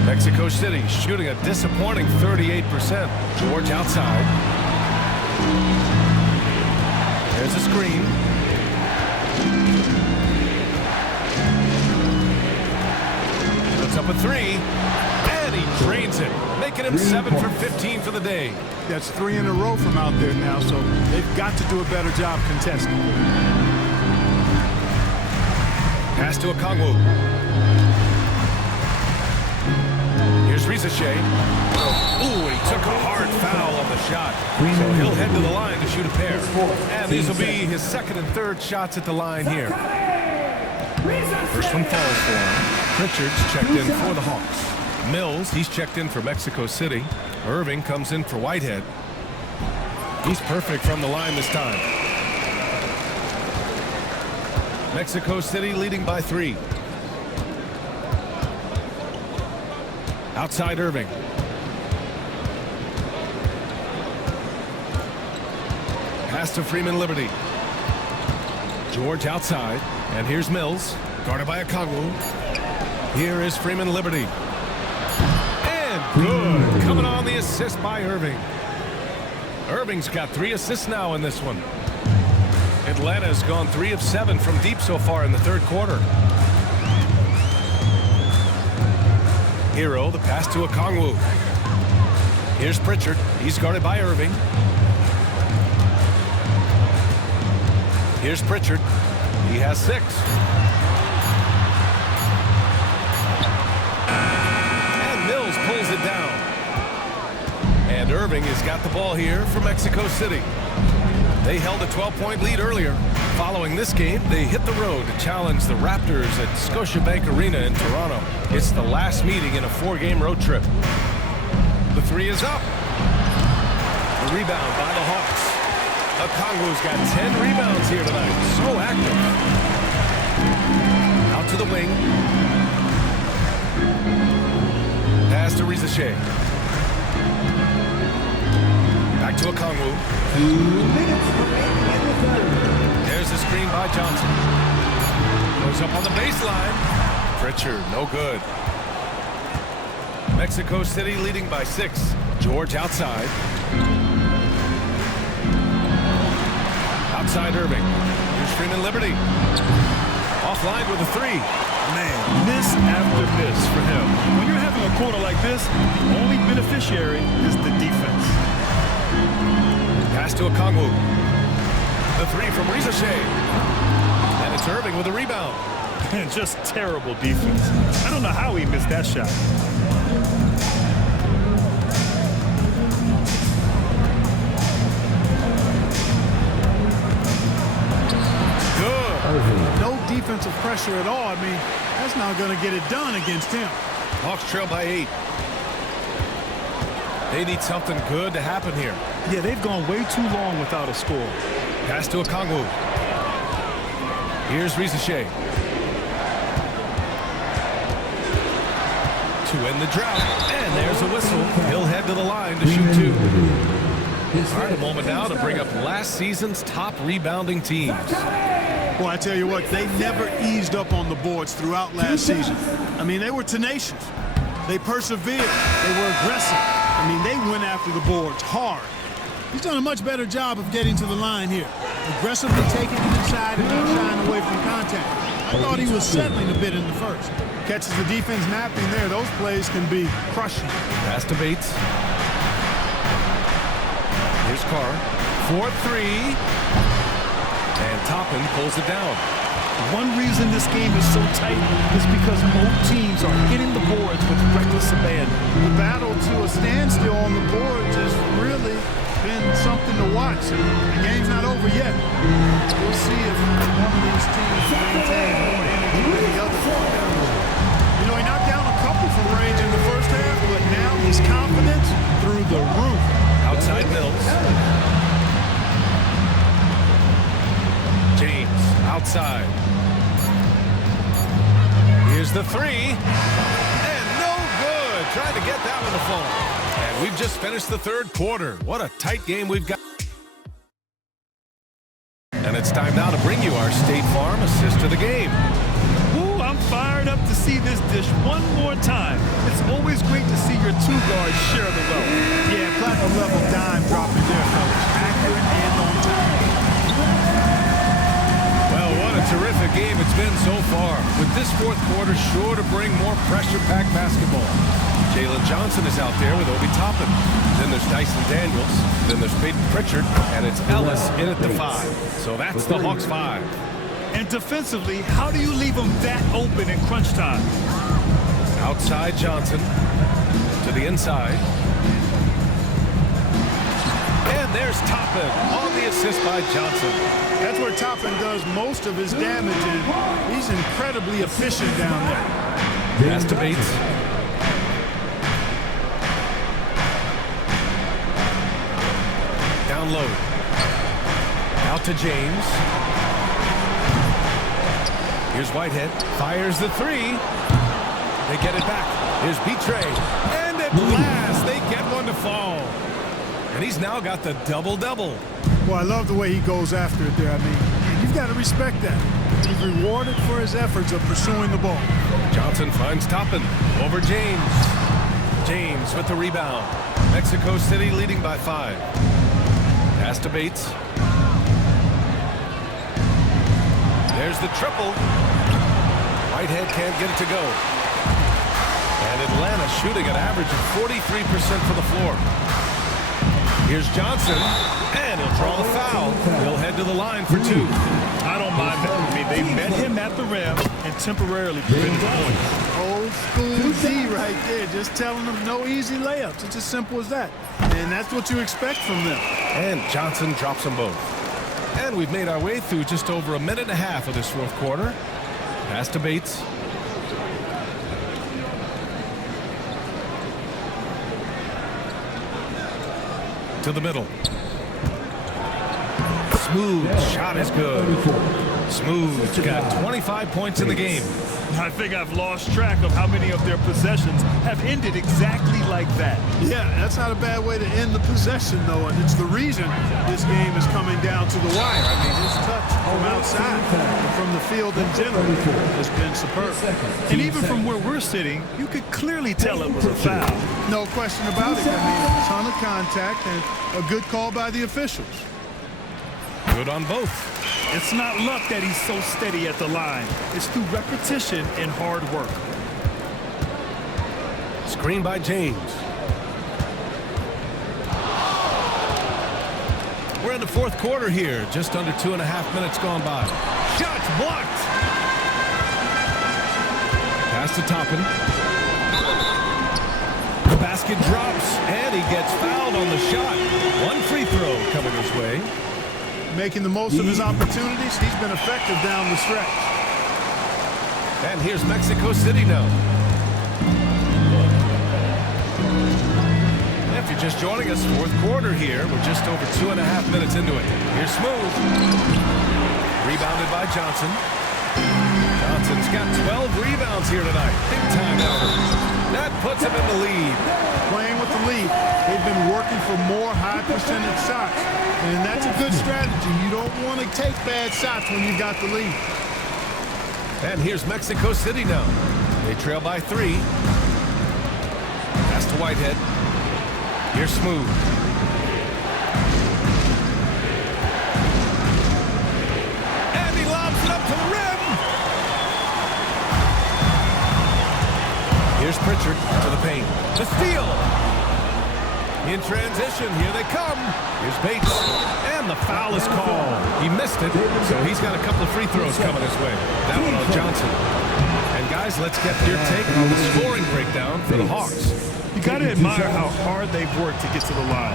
Mexico City shooting a disappointing 38%. George outside. There's a screen. Puts up a 3. And he drains it, making him 7 for 15 for the day. That's 3 in a row from out there now, so they've got to do a better job contesting. Pass to Okongwu. Here's Rizichet. Ooh, he took a hard foul on the shot. So he'll head to the line to shoot a pair. And these will be his second and third shots at the line here. First one falls for him. Pritchard's checked in for the Hawks. Mills, he's checked in for Mexico City. Irving comes in for Whitehead. He's perfect from the line this time. Mexico City leading by 3. Outside Irving. Pass to Freeman Liberty. George outside. And here's Mills. Guarded by Okongwu. Here is Freeman Liberty. And good. Coming on the assist by Irving. Irving's got 3 assists now in this one. Atlanta's gone 3 of 7 from deep so far in the third quarter. Hero, the pass to Okongwu. Here's Pritchard. He's guarded by Irving. Here's Pritchard. He has 6. And Mills it down. And Irving has got the ball here for Mexico City. They held a 12-point lead earlier. Following this game, they hit the road to challenge the Raptors at Scotiabank Arena in Toronto. It's the last meeting in a 4-game road trip. The three is up. The rebound by the Hawks. Okongwu's got 10 rebounds here tonight. So active. Out to the wing. Pass to Rizachet. Back to Okongwu. 2 minutes remaining in the third. There's the screen by Johnson. Goes up on the baseline. Pritchard, no good. Mexico City leading by 6. George outside. Outside Irving. Here's Freeman Liberty. Offline with a 3. Man, miss after miss for him. When you're having a quarter like this, the only beneficiary is the defense. Pass to Okongwu. The 3 from Rizachet. And it's Irving with a rebound. Just terrible defense. I don't know how he missed that shot. No defensive pressure at all. I mean, that's not going to get it done against him. Hawks trail by 8. They need something good to happen here. Yeah, they've gone way too long without a score. Pass to Okongwu. Here's Rizachet. To end the drought. And there's a whistle. He'll head to the line to shoot 2. All right, a moment now to bring up last season's top rebounding teams. Boy, I tell you what, they never eased up on the boards throughout last season. I mean, they were tenacious. They persevered. They were aggressive. I mean, they went after the boards hard. He's done a much better job of getting to the line here. Aggressively taking it inside and not shying away from contact. I thought he was settling a bit in the first. Catches the defense napping there. Those plays can be crushing. Pass to Bates. Here's Carr. 4-3. And Toppin pulls it down. One reason this game is so tight is because both teams are hitting the boards with reckless abandon. The battle to a standstill on the boards has really been something to watch. The game's not over yet. We'll see if one of these teams maintains more energy than the other. You know, he knocked down a couple from range in the first half, but now his confidence through the roof. Outside Mills. James outside. Here's the 3. And no good. Trying to get that one to fall. And we've just finished the third quarter. What a tight game we've got. And it's time now to bring you our State Farm assist to the game. Ooh, I'm fired up to see this dish one more time. It's always great to see your 2 guards share the load. Yeah, platinum level dime dropping there, fellas. Accurate and on time. Well, what a terrific game it's been so far. With this fourth quarter sure to bring more pressure-packed basketball. Jalen Johnson is out there with Obi Toppin. Then there's Dyson Daniels. Then there's Peyton Pritchard. And it's Ellis in at the 5. So that's the Hawks 5. And defensively, how do you leave them that open in crunch time? Outside Johnson. To the inside. And there's Toppin on the assist by Johnson. That's where Toppin does most of his damage, and he's incredibly efficient down there. Pass to Bates. Down low. Out to James. Here's Whitehead. Fires the 3. They get it back. Here's Betray. And at last, they get one to fall. And he's now got the double-double. Well, I love the way he goes after it there. I mean, you've got to respect that. He's rewarded for his efforts of pursuing the ball. Johnson finds Toppin over James. James with the rebound. Mexico City leading by 5. Pass to Bates. There's the triple. Whitehead can't get it to go. And Atlanta shooting an average of 43% for the floor. Here's Johnson, and he'll draw the foul. He'll head to the line for 2. I don't mind that. I mean, they met him at the rim and temporarily prevented points. Old school D right there, just telling them no easy layups. It's as simple as that. And that's what you expect from them. And Johnson drops them both. And we've made our way through just over a minute and a half of this fourth quarter. Pass to Bates. To the middle. Smooth shot is good. Smooth's got 25 points in the game. I think I've lost track of how many of their possessions have ended exactly like that. Yeah, that's not a bad way to end the possession, though, and it's the reason this game is coming down to the wire. I mean, his touch from outside and from the field in general has been superb. And even from where we're sitting, you could clearly tell it was a foul. No question about it. I mean, a ton of contact and a good call by the officials. Good on both. It's not luck that he's so steady at the line. It's through repetition and hard work. Screen by James. We're in the fourth quarter here. Just under 2.5 minutes gone by. Shots blocked. Pass to Toppin. The basket drops, and he gets fouled on the shot. One free throw coming his way. Making the most of his opportunities. He's been effective down the stretch. And here's Mexico City now. If you're just joining us, fourth quarter here. We're just over 2.5 minutes into it. Here's Smooth. Rebounded by Johnson. Johnson's got 12 rebounds here tonight. Big time effort. That puts him in the lead. Playing with the lead. They've been working for more high percentage shots. And that's a good strategy. You don't want to take bad shots when you've got the lead. And here's Mexico City now. They trail by 3. Pass to Whitehead. Here's Smooth. And he lobs it up to the rim. Here's Pritchard to the paint. The steal. In transition, here they come. Here's Bates. And the foul is called. He missed it, so he's got a couple of free throws coming his way. That one on Johnson. And guys, let's get your take on the scoring breakdown for the Hawks. You got to admire how hard they've worked to get to the line.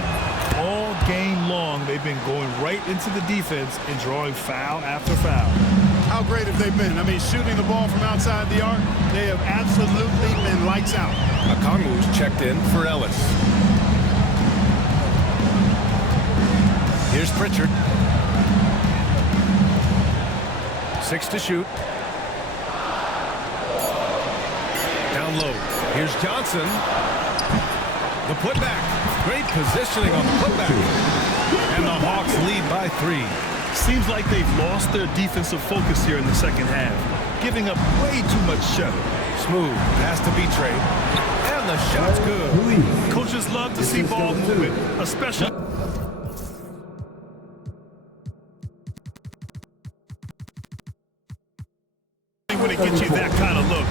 All game long, they've been going right into the defense and drawing foul after foul. How great have they been? I mean, shooting the ball from outside the arc, they have absolutely been lights out. Okongwu's checked in for Ellis. Here's Pritchard. 6 to shoot. Down low. Here's Johnson. The putback. Great positioning on the putback. And the Hawks lead by 3. Seems like they've lost their defensive focus here in the second half, giving up way too much shot. Smooth. Pass to B-Trade. And the shot's good. Coaches love to see ball movement, especially when it gets you that kind of look.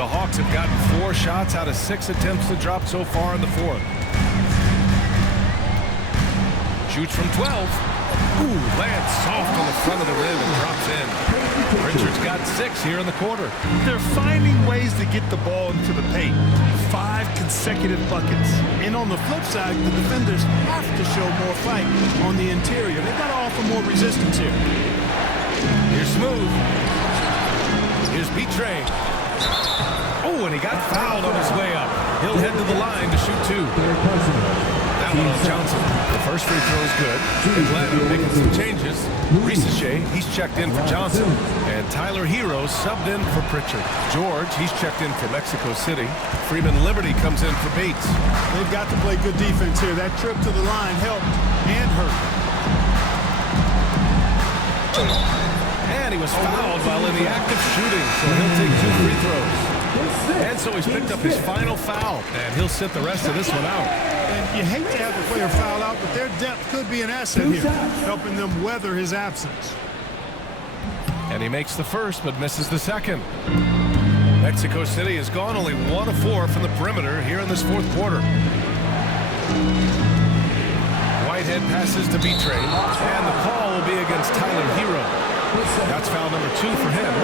The Hawks have gotten 4 shots out of 6 attempts to drop so far in the fourth. Shoots from 12. Ooh, lands soft on the front of the rim and drops in. Richard's got 6 here in the quarter. They're finding ways to get the ball into the paint. 5 consecutive buckets. And on the flip side, the defenders have to show more fight on the interior. They've got to offer more resistance here. Here's Smooth. Here's B-Train. Oh, and he got fouled on his way up. He'll head to the line to shoot 2. That one on Johnson. The first free throw is good. Atlanta making some changes. Ricochet, he's checked in for Johnson. And Tyler Hero subbed in for Pritchard. George, he's checked in for Mexico City. Freeman Liberty comes in for Bates. They've got to play good defense here. That trip to the line helped and hurt. And he was fouled while in the act of shooting, so he'll take 2 free throws. And so he's picked up his final foul, and he'll sit the rest of this one out. And you hate to have a player foul out, but their depth could be an asset here, helping them weather his absence. And he makes the first, but misses the second. Mexico City has gone only 1 of 4 from the perimeter here in this fourth quarter. Whitehead passes to B-Train, and the call will be against Tyler Hero. That's foul number 2 for him.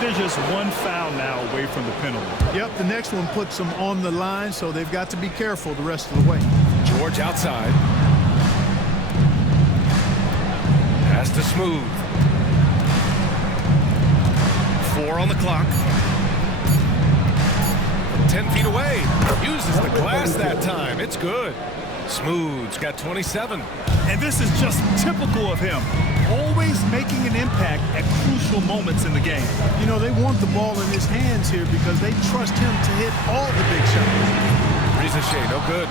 they're just one foul now away from the penalty. Yep, the next one puts them on the line, so they've got to be careful the rest of the way. George outside. Pass to Smooth. 4 on the clock. 10 feet away. Uses the glass that time. It's good. Smooth's got 27. And this is just typical of him. Always making an impact at crucial moments in the game. You know, they want the ball in his hands here because they trust him to hit all the big shots. Ricochet, no good.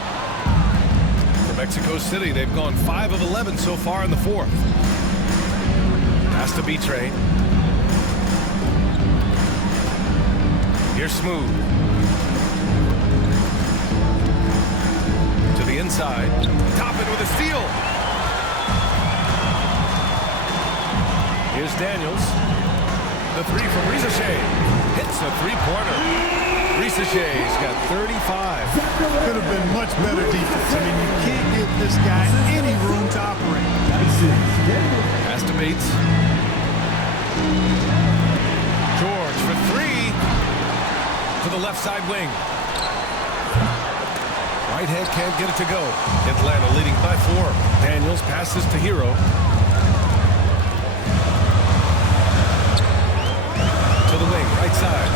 For Mexico City, they've gone 5 of 11 so far in the fourth. Pass to B-Train. Here's Smooth. To the inside. Top it with a steal. Here's Daniels. The 3 from Ricochet. Hits a three-pointer. Ricochet's got 35. Could have been much better defense. I mean, you can't give this guy any room to operate. Pass to Bates. George for 3. To the left side wing. Whitehead can't get it to go. Atlanta leading by 4. Daniels passes to Hero. To the wing, right side.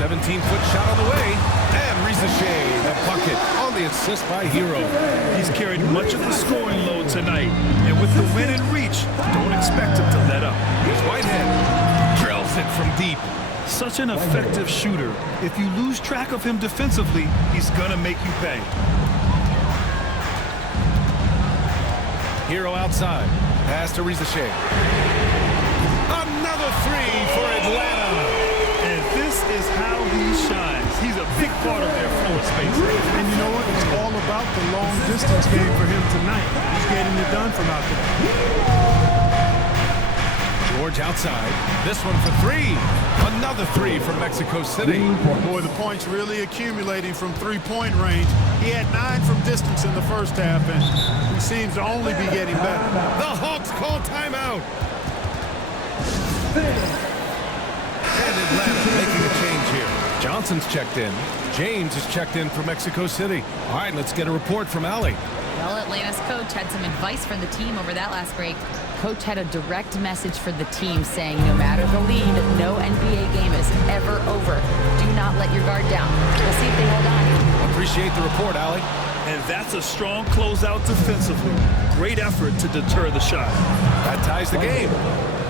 17-foot shot on the way. And Ricochet, the bucket on the assist by Hero. He's carried much of the scoring load tonight. And with the win in reach, don't expect him to let up. Here's Whitehead. Drills it from deep. Such an effective shooter. If you lose track of him defensively, he's gonna make you pay. Hero outside. Pass to Ricochet. Another 3 for Atlanta. And this is how he shines. He's a big part of their floor space. And you know what? It's all about the long distance game for him tonight. He's getting it done from out there. George outside. This one for 3. Another 3 from Mexico City. Boy, the points really accumulating from three-point range. He had 9 from distance in the first half, and he seems to only be getting better. The Hawks call timeout. And Atlanta making a change here. Johnson's checked in. James is checked in for Mexico City. All right, let's get a report from Allie. Well, Atlanta's coach had some advice for the team over that last break. Coach had a direct message for the team saying no matter the lead, no NBA game is ever over. Do not let your guard down. We'll see if they hold on. Appreciate the report, Allie. And that's a strong closeout defensively. Great effort to deter the shot. That ties the game.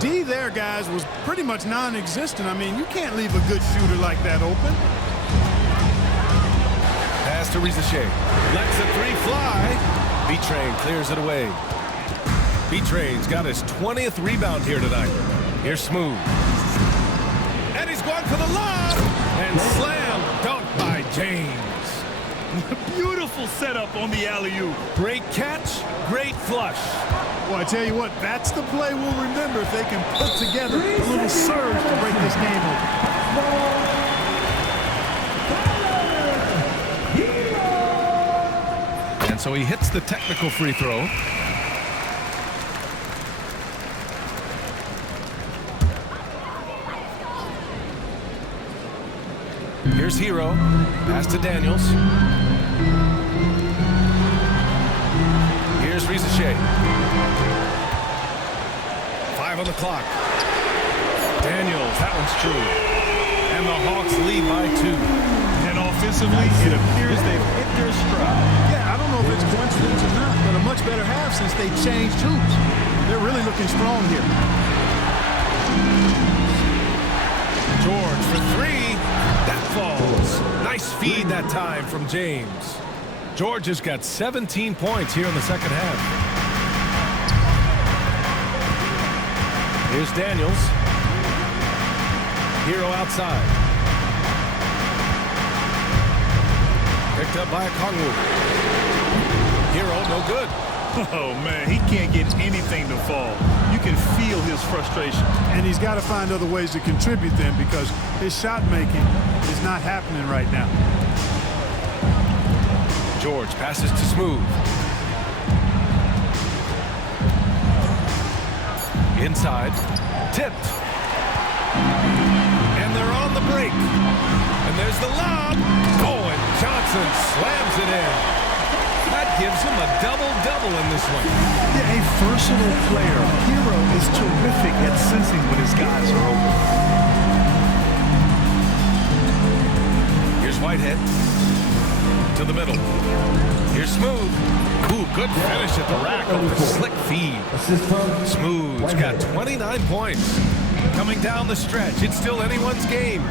D there, guys, was pretty much non-existent. I mean, you can't leave a good shooter like that open. Pass to Ricochet. Lets the 3 fly. B-Train clears it away. B-Train's got his 20th rebound here tonight. Here's Smooth. And he's going for the lob. And slam dunk by James. Beautiful setup on the alley-oop. Great catch, great flush. Well, I tell you what, that's the play we'll remember if they can put together a little surge to break this game open. And so he hits the technical free throw. Here's Hero. Pass to Daniels. Here's Ricochet. 5 on the clock. Daniels, that one's true. And the Hawks lead by 2. And offensively, it appears they've hit their stride. Yeah, I don't know if it's coincidence or not, but a much better half since they changed hoops. They're really looking strong here. George for 3. That falls. Nice feed that time from James. George has got 17 points here in the second half. Here's Daniels. Hero outside. Picked up by Kongwu. Hero, no good. Oh, man, he can't get anything to fall. You can feel his frustration. And he's got to find other ways to contribute them because his shot making is not happening right now. George passes to Smooth. Inside. Tipped. And they're on the break. And there's the lob. Oh, and Johnson slams it in. That gives him a double-double in this one. Yeah, a versatile player. Hero is terrific at sensing when his guys are open. Here's Whitehead. To the middle. Here's Smooth. Ooh, good finish at the rack on the slick feed. Smooth's got 29 points. Coming down the stretch, it's still anyone's game.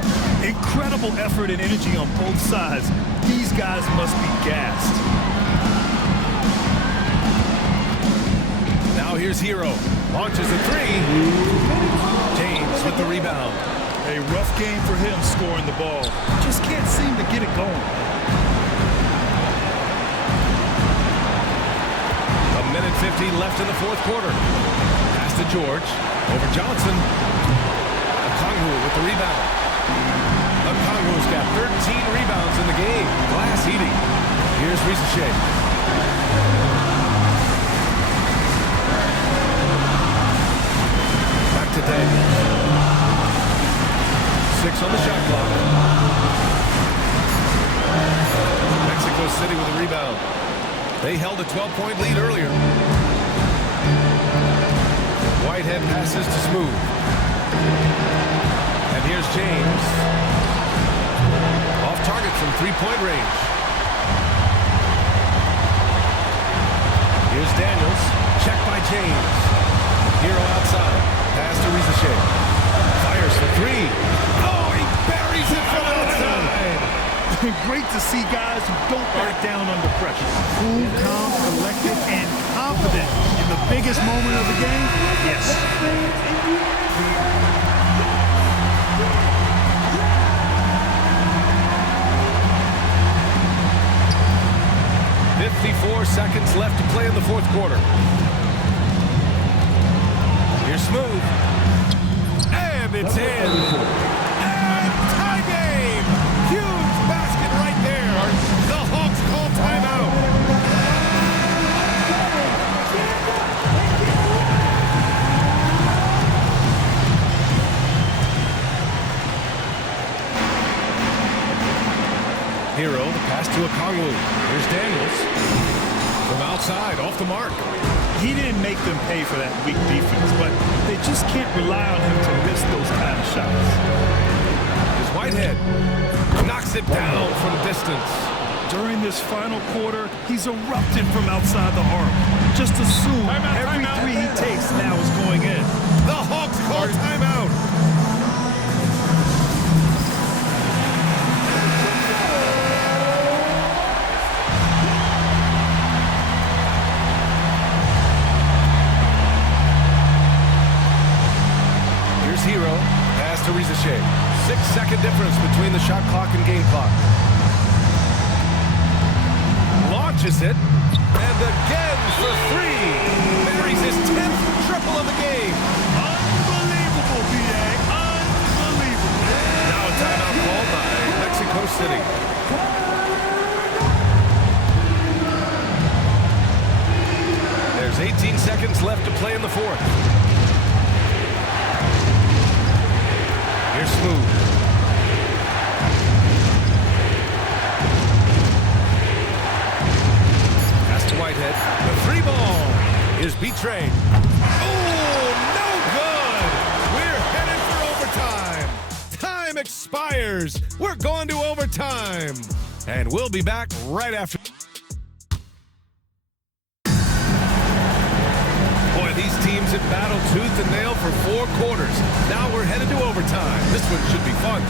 Incredible effort and energy on both sides. These guys must be gassed. Now here's Hero. Launches a three. James with the rebound. A rough game for him scoring the ball. Just can't seem to get it going. A minute 50 left in the fourth quarter. Pass to George. Over Johnson. Okongwu with the rebound. Okongwu's got 13 rebounds in the game. Glass eating. Here's Risache. Back to Daniels. 6 on the shot clock. Mexico City with a rebound. They held a 12-point lead earlier. Whitehead passes to Smooth. And here's James. Off target from three-point range. Here's Daniels. Check by James. Hero outside. Pass to Risache. Fires for three. Oh, he buries it from outside. Great to see guys who don't back down under pressure. Cool, calm, collected, and confident in the biggest moment of the game. Yes. 54 seconds left to play in the fourth quarter. Here's Smooth. And it's in. And tie game. Huge basket right there. The Hawks call timeout. Hero, the pass to Okongwu. Here's Daniels. From outside, off the mark. He didn't make them pay for that weak defense, but they just can't rely on him to miss those kind of shots. Here's Whitehead. Knocks it down from distance. During this final quarter, he's erupting from outside the arc. Just assume every three he takes now is going in. The Hawks call timeout. Hero, pass to Risache. 6-second difference between the shot clock and game clock. Launches it, and again for three. Buries his 10th triple of the game. Unbelievable, B.A. Unbelievable. Now a timeout called by Mexico City. There's 18 seconds left to play in the fourth. Here's Smooth. Pass to Whitehead. The three ball is betrayed. Oh, no good. We're headed for overtime. Time expires. We're going to overtime. And we'll be back right after. Boy, these teams have battled tooth and nail for 4 quarters. Now we're headed to overtime. This one should be fun.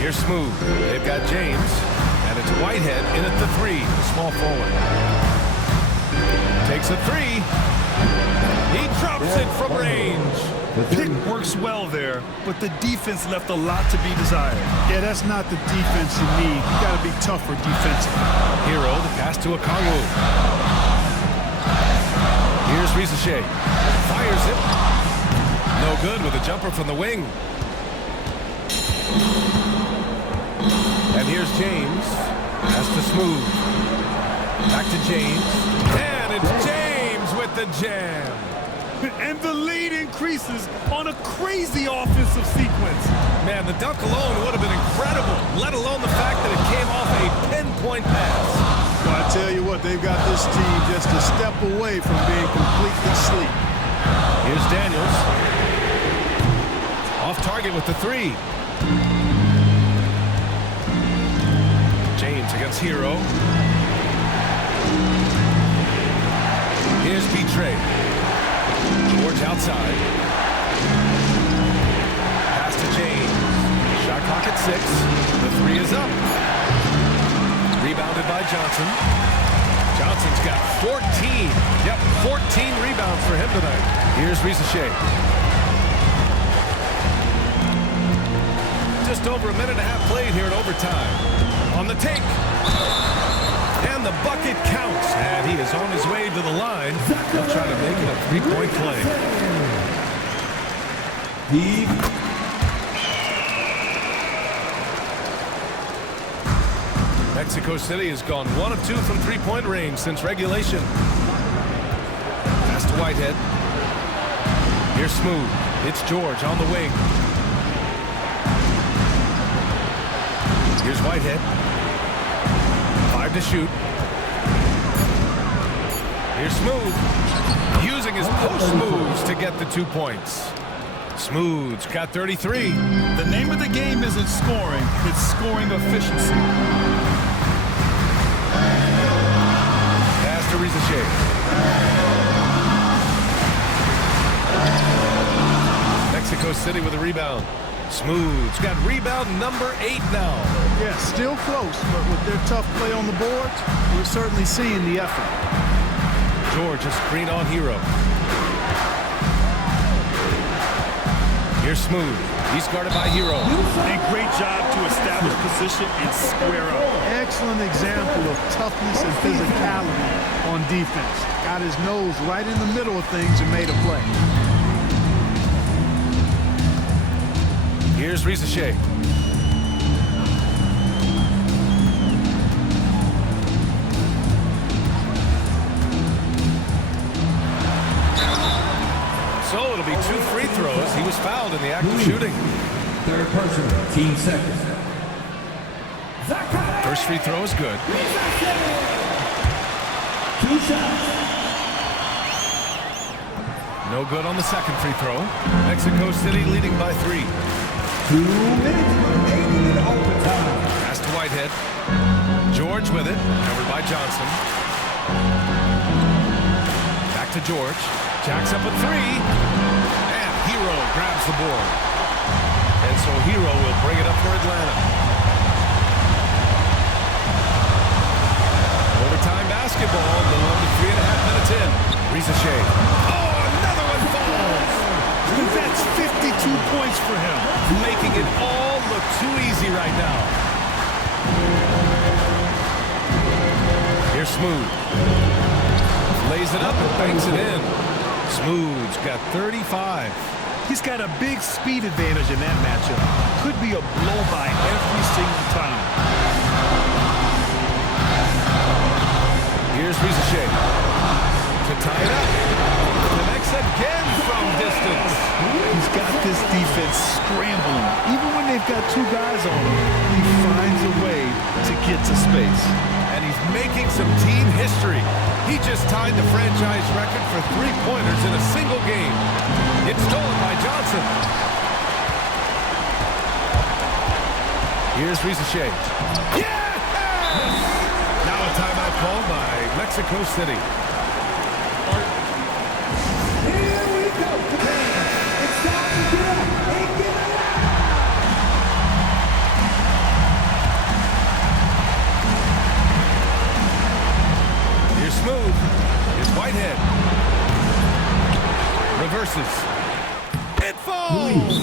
Here's Smooth. They've got James. And it's Whitehead in at the three. The small forward. Takes a three. He drops it from range. Pick works well there, but the defense left a lot to be desired. Yeah, that's not the defense you need. You got to be tougher defensively. Hero, the pass to Okongwu. Here's Risache. Fires it. No good with a jumper from the wing. And here's James. Pass to Smooth. Back to James. And it's James with the jam. And the lead increases on a crazy offensive sequence. Man, the dunk alone would have been incredible, let alone the fact that it came off a pinpoint pass. Well, I tell you what, they've got this team just a step away from being completely asleep. Here's Daniels. Off target with the three. James against Hero. Here's Petrie. George outside. Pass to James. Shot clock at 6. The three is up. Rebounded by Johnson. Johnson's got 14. Yep, 14 rebounds for him tonight. Here's Risache. Just over a minute and a half played here in overtime. On the take. And the bucket counts. And he is on his way to the line. He'll try to make it a three-point play. Mexico City has gone 1 of 2 from three-point range since regulation. Pass to Whitehead. Here's Smooth. It's George on the wing. Here's Whitehead. 5 to shoot. Here's Smooth. Using his post moves to get the 2 points. Smooth's got 33. The name of the game isn't scoring, it's scoring efficiency. Pass to Risache. Mexico City with a rebound. Smooth's got rebound number 8 now. Yeah, still close, but with their tough play on the boards, we're certainly seeing the effort. George a screen on Hero. Here's Smooth. He's guarded by Hero. A great job to establish position and square up. Excellent example of toughness and physicality on defense. Got his nose right in the middle of things and made a play. Here's Risache. So it'll be 2 free throws. He was fouled in the act of shooting. Third person, team second. First free throw is good. 2 shots. No good on the second free throw. Mexico City leading by 3. 2 minutes remaining in overtime. Pass to Whitehead. George with it. Covered by Johnson. Back to George. Jacks up a 3. And Hero grabs the board. And so Hero will bring it up for Atlanta. Overtime basketball. A little under 3.5 minutes in. Risache. Oh, another one falls. That's 52 points for him. Making it all look too easy right now. Here's Smooth. Lays it up and banks it in. Smooth's got 35. He's got a big speed advantage in that matchup. Could be a blow by every single time. Here's Risache. To tie it up. Connects again from distance. He's got this defense scrambling. Even when they've got 2 guys on him, he finds a way to get to space. And he's making some team history. He just tied the franchise record for 3-pointers in a single game. It's stolen by Johnson. Here's Risache. Yes! Now a timeout called by Mexico City. Here we go. It's time to get up and get it out. Here's Smooth. Here's Whitehead. Reverses. It falls!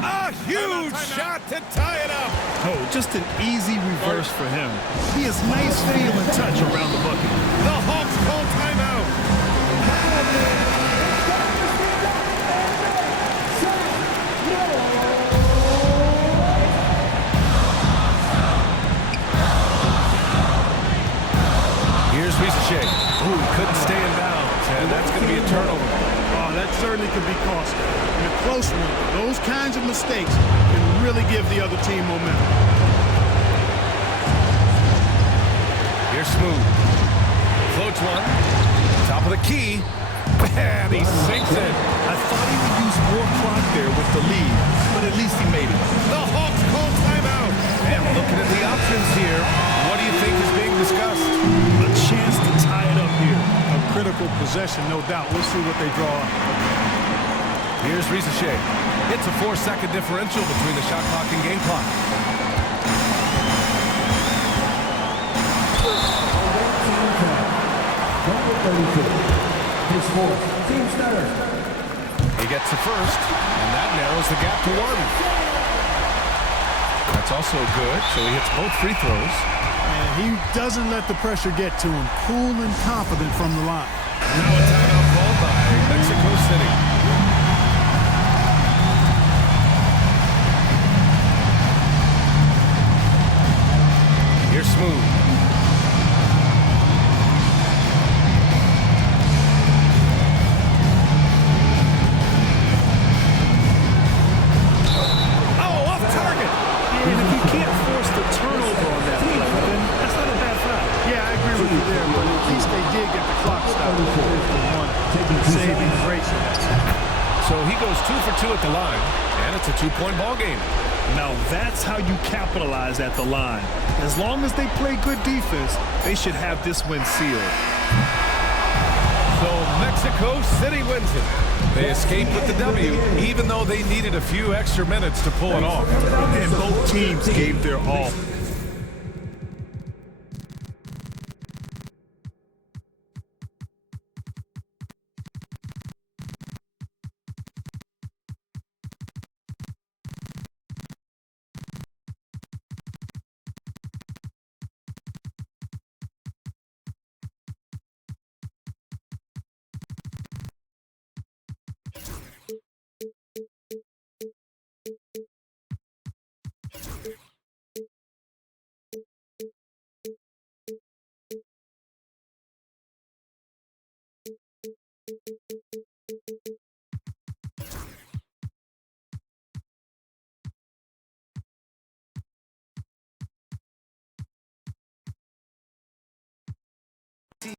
A huge shot to tie it up! Oh, just an easy reverse for him. He has nice feel and touch around the bucket. The Hawks call timeout. Here's Ricochet. Ooh, couldn't stay in bounds, and that's going to be a turnover. Oh, that certainly could be costly. In a close one, those kinds of mistakes can really give the other team momentum. Here's Smooth. Floats one. Top of the key. And he sinks it. I thought he would use more clock there with the lead, but at least he made it. The Hawks call timeout. And looking at the options here, what do you think is being discussed? A chance to tie it up here. A critical possession, no doubt. We'll see what they draw up. Here's Ricochet. It's a 4-second differential between the shot clock and game clock. Team starter. He gets the first, and that narrows the gap to 1. That's also good, so he hits both free throws. And he doesn't let the pressure get to him. Cool and confident from the line. Now a timeout called by Mexico City. Here's Smooth. And if you can't force the turnover on that play, then that's not a bad foul. Yeah, I agree with you there, but at least they did get the clock stopped. Saving grace in that. So he goes 2 for 2 at the line, and it's a 2-point ball game. Now that's how you capitalize at the line. As long as they play good defense, they should have this win sealed. So Mexico City wins it. They escape with the W, even though they needed a few extra minutes to pull it off. And both teams gave their all.